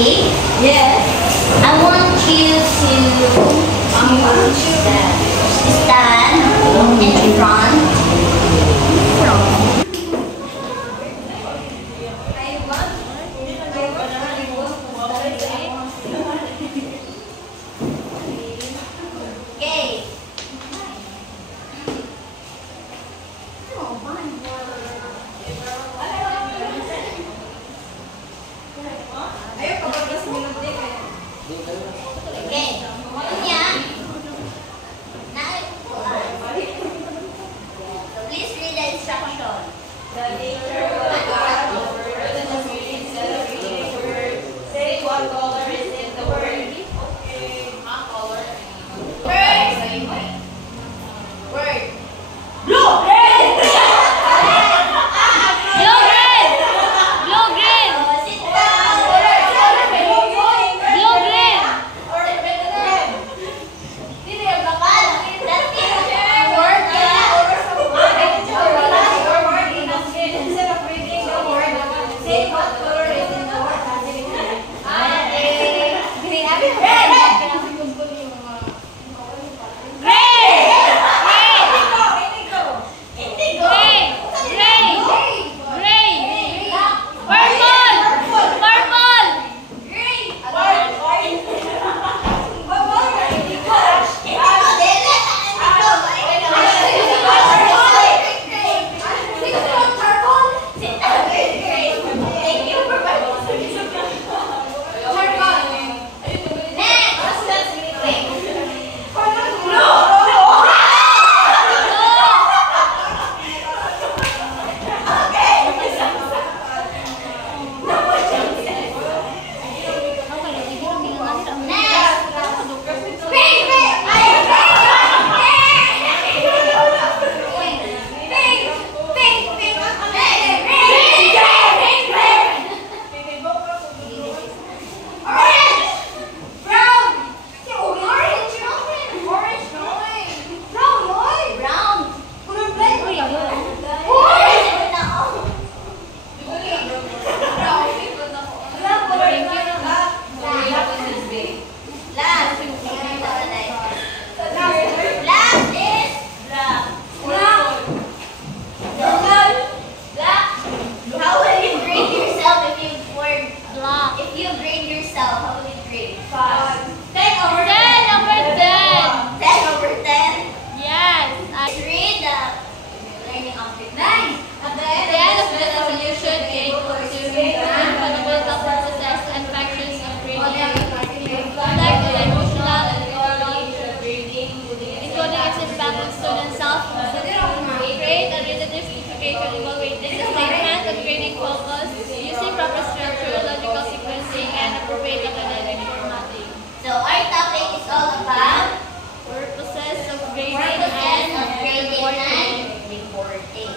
Okay? Yes. I want you to stand in front. Okay. Okay. Kunya. So please read the instruction. The nature of God refers to the meaning instead of reading the word. Say what color is in the word. Okay. Color. Word. Blue. Red. Blue green! Blue green! Sit down. Blue green! Gray! Gray! Purple! Purple! If you grade yourself, how would you grade? 10 over 10 over 10! 10 over 10. Yes! Read the learning object. At the end of the lesson, you should be able to understand fundamental processes and factors of grading, like the emotional and physical grading, including its impact on student self-grade and relative justification, evaluating the statement of grading focus, using proper structure, logical sequencing, and appropriate academic formatting. So our topic is all about Purposes of grading purposes of and grading reporting. and reporting.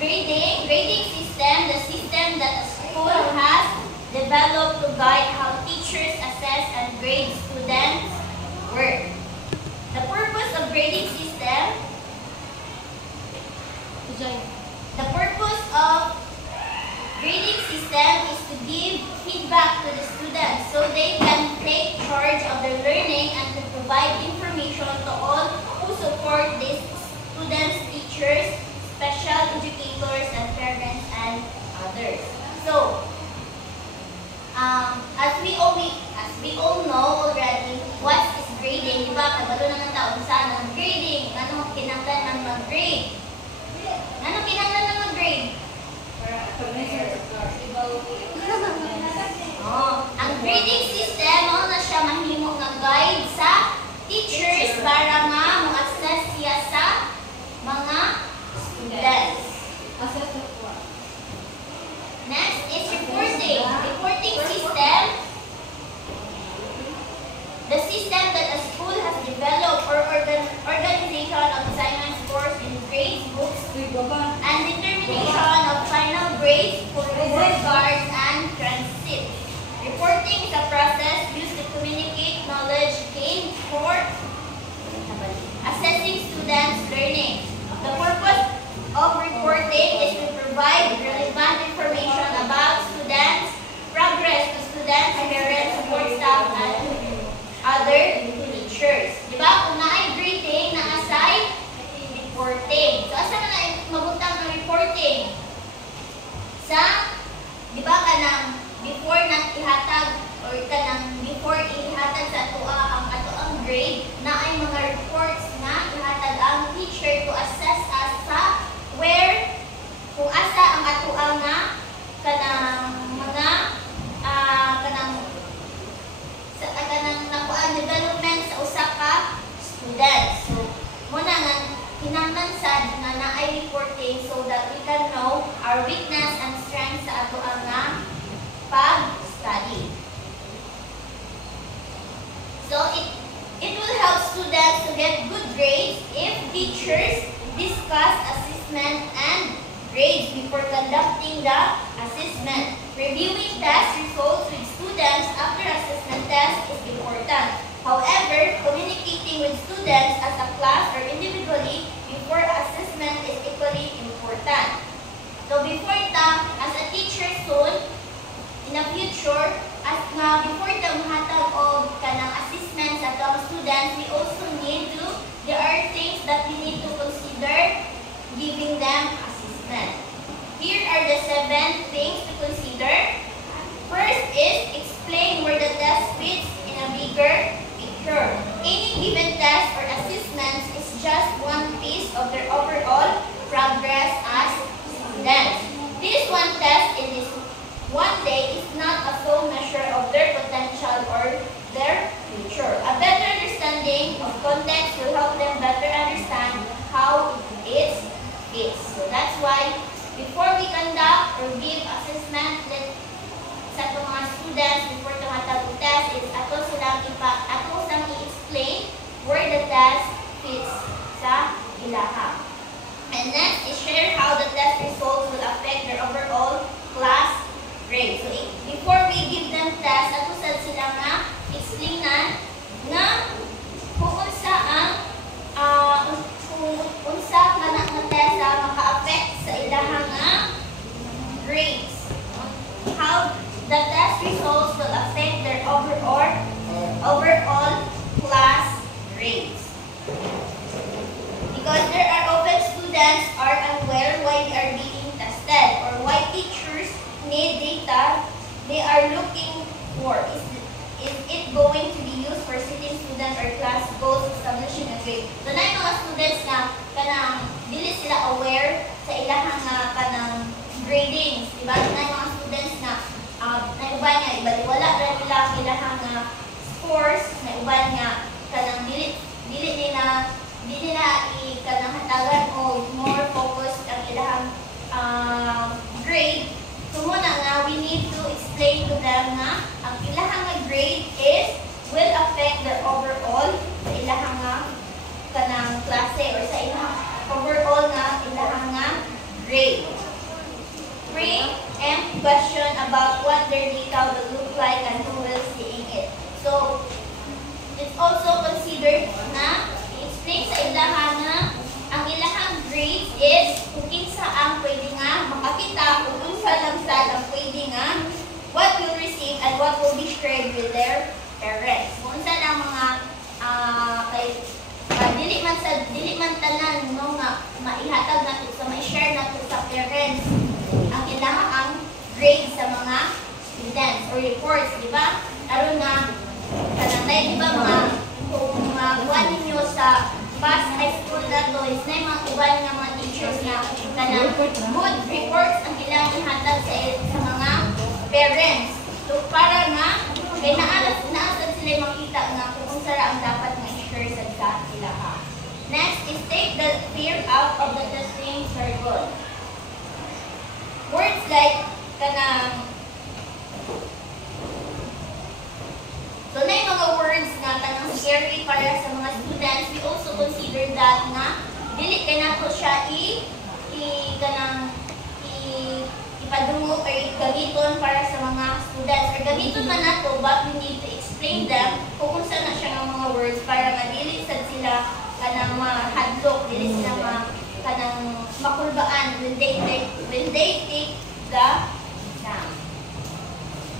Grading system, the system that a school has developed to guide how teachers assess and grade students' work. The purpose of grading system, the purpose of grading system is to give feedback to the students so they can take charge of their learning and to provide information to all who support these students, teachers, special educators, and parents, and others. So, as we all know already, what is grading? Diba? Kabalo na ng taon saan ang grading. Ano kinanglan ng mag-grade? Ano kinanglan ng mag-grade? Ang grading system, na siya mahimo nga guide sa teachers para nga mo-assess siya sa mga students. Next is reporting. Reporting system, the system that a school has developed or organization of assignments, scores, and grades, books, and determination of final grades for report cards and transcripts. Reporting is a process before conducting the assessment. Reviewing test results with students after assessment test is important. However, communicating with students as a class or individually before assessment is equally important. So before as a teacher soon, in the future, as nga before mahatag og kanang assessment sa atong students, we also there are things that we need to consider giving them assessment. Here are the 7 things to consider. First is explain where the test fits in a bigger picture. Any given test or assessment is just one piece of their overall progress as students. This one test in this one day is not a sole measure of their potential or their future. A better understanding of context will help them better understand how it is. So that's why before we conduct or give assessment sa itong mga students, before ito matag test, is ato silang i-explain where the test fits sa ilaha. And next is share how the test results will affect their overall class grade. So before we give them test, ato sad sila nga explainan nga kung unsa nga na test maka-affect sa ilahang grades. How the test results will affect their overall class grades. Because there are often students are unaware why they are being tested or why teachers need data they are looking for. Is it going to be used for sitting students or class goals establishing a grade? So na yung mga students na kanang dili sila aware sa ilahang kanang gradings, diba? Na yung mga students na uban nga ibaliwala ra nila ilahang scores, na uban nga kanang dili nila kanang hatagan o more focused ang ilahang grade. So muna nga, we need to explain to them na ang ilahang grade will affect their overall sa ilahang kanang klase or sa ilahang overall nga ilahang grade. Pre-empt question about what their data will look like and who will seeing it. So, it's also considered na i-explain sa ilahang ang ilahang grades is kung kinsa ang pwede nga makakita kung unsa lang sad ang pwede nga what will receive and what will be shared with their parents. Kung unsa lang mga dili man tanan no nga maihatag nato sa mai-share nato sa parents ang ilahang grade sa mga students or reports, di ba? Aron nga kanang di ba kung buwan ninyo sa past high school na to is na yung mga uban nga mga teachers na kanang good reports ang kailangan ihatag sa mga parents. So para nga kay naasad sila makita nga kung unsa ra ang dapat nga i-share sa ilaha. Next is take the fear out of the testing jargon. Words like kanang so na yung mga words na kanang scary para sa mga students, we also consider that na dili kay nato siya ipadungo or gamiton para sa mga students or gamiton man nato, but we need to explain them kung unsa na siya ng mga words para madili sad sila kanang mahadlok, dili sila kanang makulbaan when they take the exam.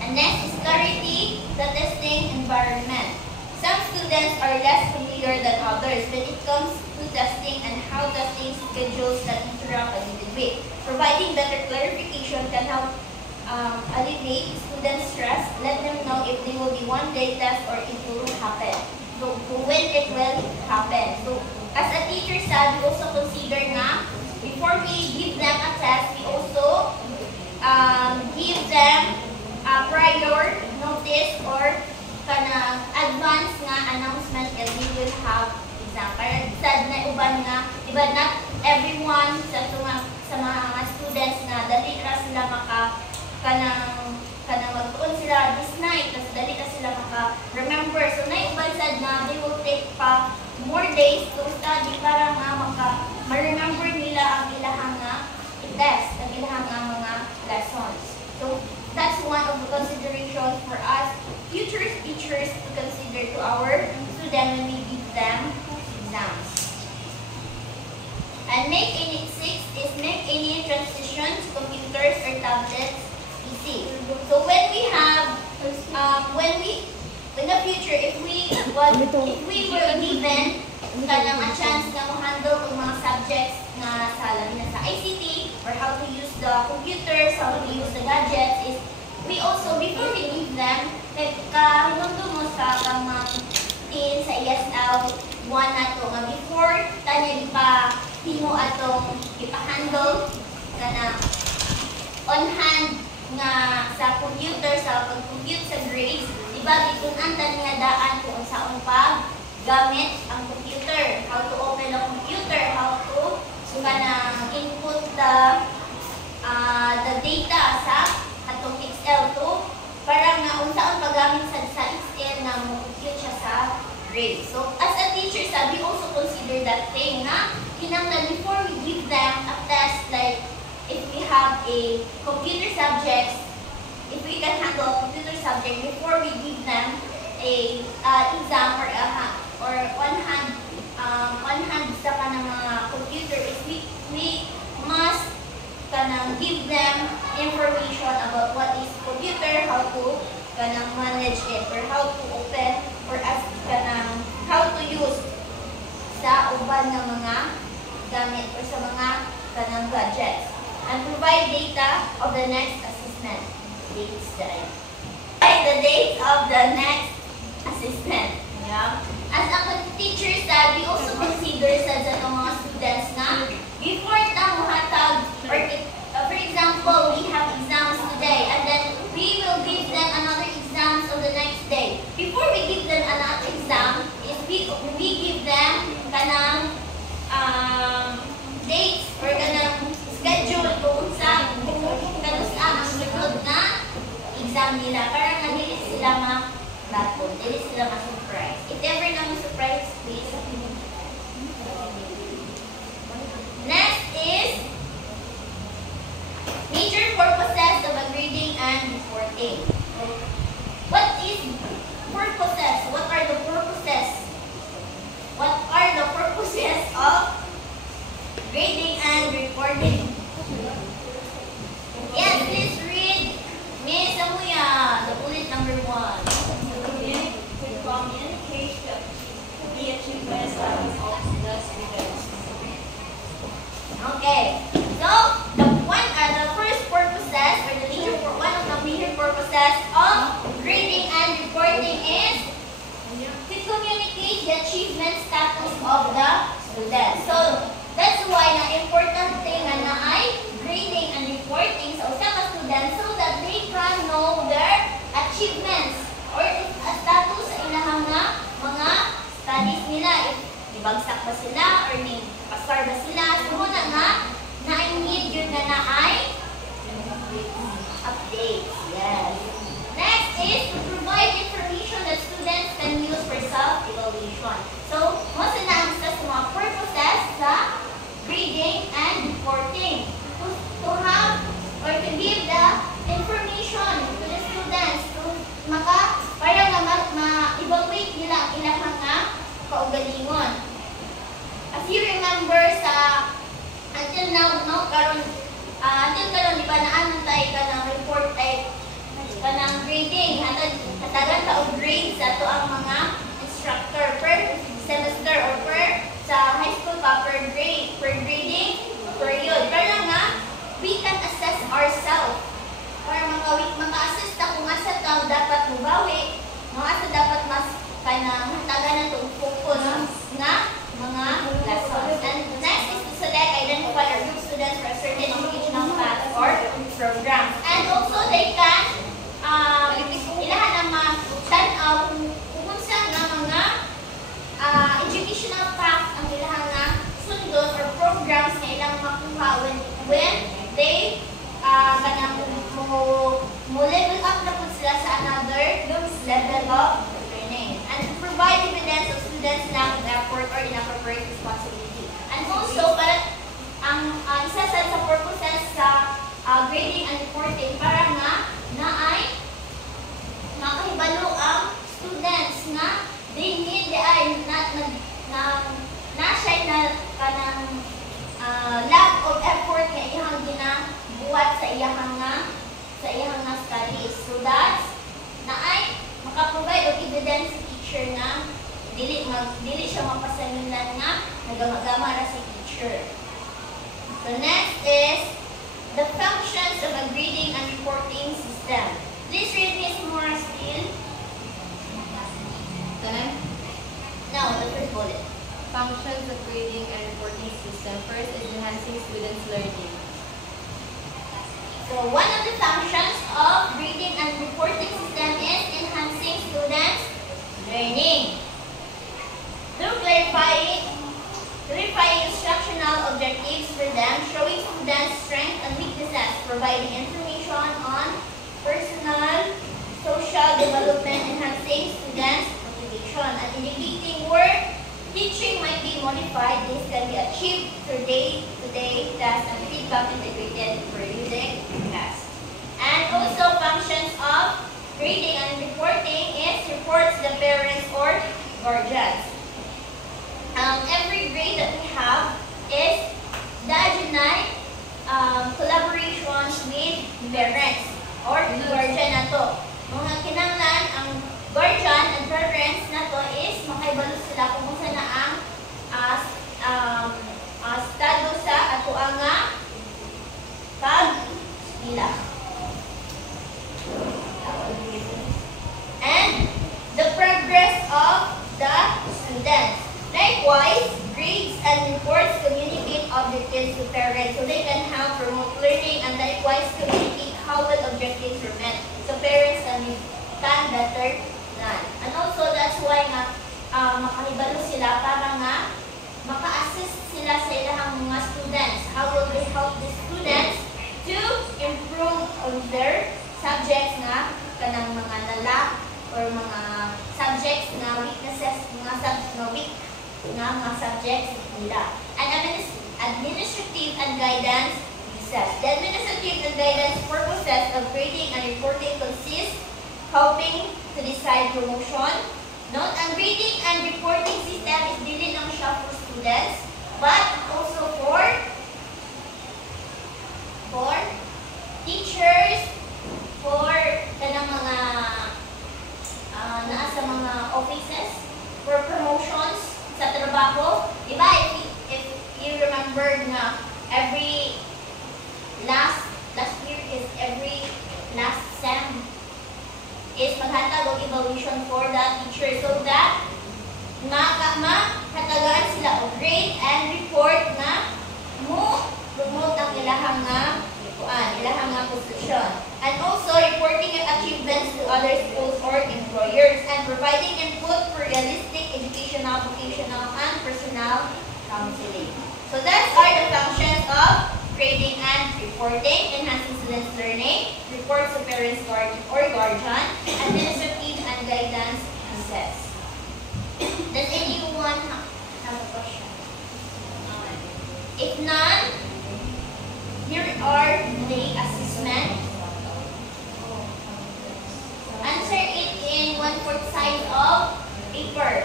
And next is clarity, the testing environment. Some students are less familiar than others when it comes to testing and how testing schedules can interact with the week. Providing better clarification can help alleviate students' stress. Let them know if they will be one-day test or it will happen. So when it will happen. So as a teacher said, we also consider na before we give them a test, we also give them prior notice or kanang advance nga announcement that we will have exam. Para sad na uban nga, diba not everyone sa mga students na dali ra sila kanang magtuon sila this night, kasi dali ra sila remember. So na uban sad na they will take pa more days to study para nga ma-remember nila ang ilahang test, ang ilahang considerations for us future teachers to consider to our students when we give them exams. And make any transition to computers or tablets easy. So when we have, in the future, if we were given kanang a chance na mo-handle ang mga subjects na sa labi na sa ICT or how to use the computers, how to use the gadgets, is we also, before we give them, kahinundo mo sa kamang in sa ESL 1 na to nga before tanya pa himo atong ipa-handle kana on hand nga sa computer sa pag-compute sa grades, diba gitun-an tani nga daan kung unsaon pa gamit ang computer, how to open a computer, how to input the data sa atong Excel to para nga unsaon paggamit sa Excel na mo-compute siya sa grade. So as a teacher, we also consider that thing na kinanglan before we give them a test, like if we have a computer subject, if we can handle a computer subject before we give them a exam or on hand sa kanang mga computer, is we must kanang give them information about what is computer, how to kanang manage it, or how to open, or as kanang how to use sa uban ng mga gamit or sa mga kanang gadgets, and provide data of the next assessment dates the dates of the next assessment. Yeah. As a teacher said, we also consider sa mga students na before ta muhatag or for example, we have exams today and then we will give them another exams on the next day. Before we give them another exam, is we give them kanang dates or kanang schedule kung kanusa ang sunod na exam nila para nga dili sila ma-lapon, dili sila ma-surprise. If ever na ma-surprise, please. Next is major purposes of grading and reporting. What is purposes? What are the purposes? What are the purposes of grading and reporting? Yes, please read Miss Amuya, the bullet number 1. Communicate the achievements of the students. Okay, so the first purposes or one of the major purposes of grading and reporting is to communicate the achievement status of the student. So that's why na important thing na ay grading and reporting sa usa ka student so that they can know their achievements or a status sa ilang mga studies nila. If ibagsak ba sila or ni pasar ba sila. So muna nga na-need yun na ay updates. Yes. Next is to provide information that students can use for self-evaluation. So, most na ang sa mga purposes sa grading and reporting. To have or to give the information to the students to para nga ma-evaluate nila ang ilang mga kaugalingon. As you remember sa until karon di ba naan tayo ka ng report type ka ng grading hatagan ka og grades sa to ang mga instructor per semester or per sa high school pa per grading period para nga we can assess ourselves para maka-assess ta kung asa ta dapat mubawi mga asa dapat mas kanang hatagan na to focus na mga lessons. And next is to select, identify, or group students for a certain educational path or program. And also they can ilahan ang tan-aw kung saan nga mga educational path ang ilahan nga sundot or programs na ilang makuha when they kanang mo level up na po sila sa another level of learning. And provide evidence of students lack of effort or inappropriate responsibility. And also, para ang isa sa purposes sa grading and reporting para nga na ay iyahang nga studies. So that's na ay makaprovide og evidence si teacher na dili siya mapasanulan nga nagama-gama ra si teacher. So next is the functions of a grading and reporting system. Please read Ms. Mora still. No, the first bullet. Functions of grading and reporting system. First is enhancing students' learning. So one of the functions of grading and reporting system is enhancing students' learning. Through clarifying instructional objectives for them, showing students' strengths and weaknesses, providing information on personal, social development, enhancing students' motivation, and indicating where teaching might be modified. This can be achieved through day-to-day tasks and feedback integrated periodic tasks. And also functions of grading and reporting is reports the parents or guardians. Every grade that we have is dahil collaborations with parents or guardian na to. Mga kinanglan ang guardian and parents na to is makaibalo sila kung kung na ang estado sa ato ang pag-nila. And the progress of the students. Likewise, grades and reports communicate objectives to parents so they can help promote learning and likewise communicate how well objectives are met so parents can better learn. And also, that's why makahibalo sila para nga maka-assist sila sa ilang mga students. How will they help the students to improve on their subjects na kanang mga nala or mga subjects na weaknesses, mga subjects nila. And administrative and guidance purposes. The administrative and guidance purposes of grading and reporting consist helping to decide promotion. Note, ang grading and reporting system is dili lang siya for students, but also for teachers, for kanang mga naa sa mga offices, for promotions sa trabaho. Diba, if you remember na every last year is every last sem is maghatag og evaluation for the teacher so that mahatagaan sila og grade and report na mo promote ang ilahang position. And also reporting your achievements to other schools or employers and providing input for realistic educational, vocational, and personal counseling. So that's are the functions of grading and reporting, enhancing students' learning, reports to parents or guardian, administrative and guidance process. Does anyone have a question? If not, here are the assessment. Answer it in 1/4 size of paper.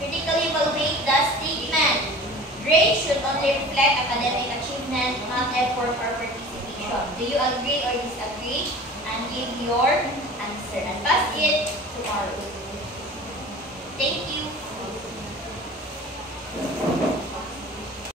Critically evaluate the statement. Grades should only reflect academic achievement, not effort or participation. Do you agree or disagree? And give your answer and pass it tomorrow. Thank you.